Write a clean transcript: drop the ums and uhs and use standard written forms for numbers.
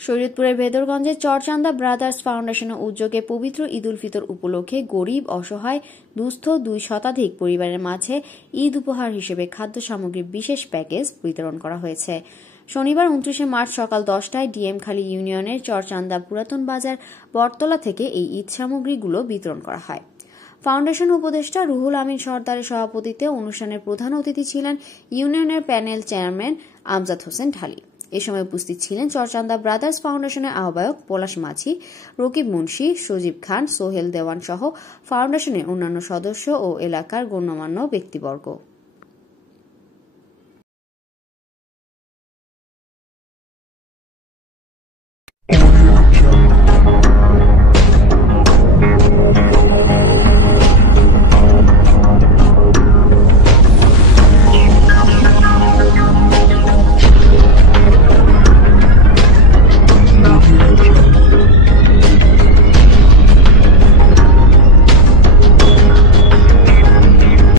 শরীয়তপুরের ভেদরগঞ্জের চরচান্দা ব্রাদার্স ফাউন্ডেশনের উদ্যোগে পবিত্র ঈদ উল ফিতর উপলক্ষে গরিব, অসহায়, দুস্থ 2 শতাধিক পরিবারের মাঝে ঈদ উপহার হিসেবে খাদ্য সামগ্রীর বিশেষ প্যাকেজ বিতরণ করা হয়েছে। শনিবার 29 মার্চ সকাল 10টায় ডিএমখালী ইউনিয়নের চরচান্দা পুরাতন বাজার বটতলা থেকে এই ঈদ সামগ্রীগুলো বিতরণ করা হয়। ফাউন্ডেশন উপদেষ্টা রুহুল আমিন সরদারের সভাপতিত্বে অনুষ্ঠানের প্রধান অতিথি ছিলেন ইউনিয়নের প্যানেল চেয়ারম্যান আমজাদ হোসেন ঢালী। এ সময় উপস্থিত ছিলেন চরচান্দা ব্রাদার্স ফাউন্ডেশনের আহ্বায়ক পলাশ মাঝি, রকিব মুন্সি, সজীব খান, সোহেল দেওয়ান সহ ফাউন্ডেশনের অন্যান্য সদস্য ও এলাকার গণ্যমান্য ব্যক্তিবর্গ।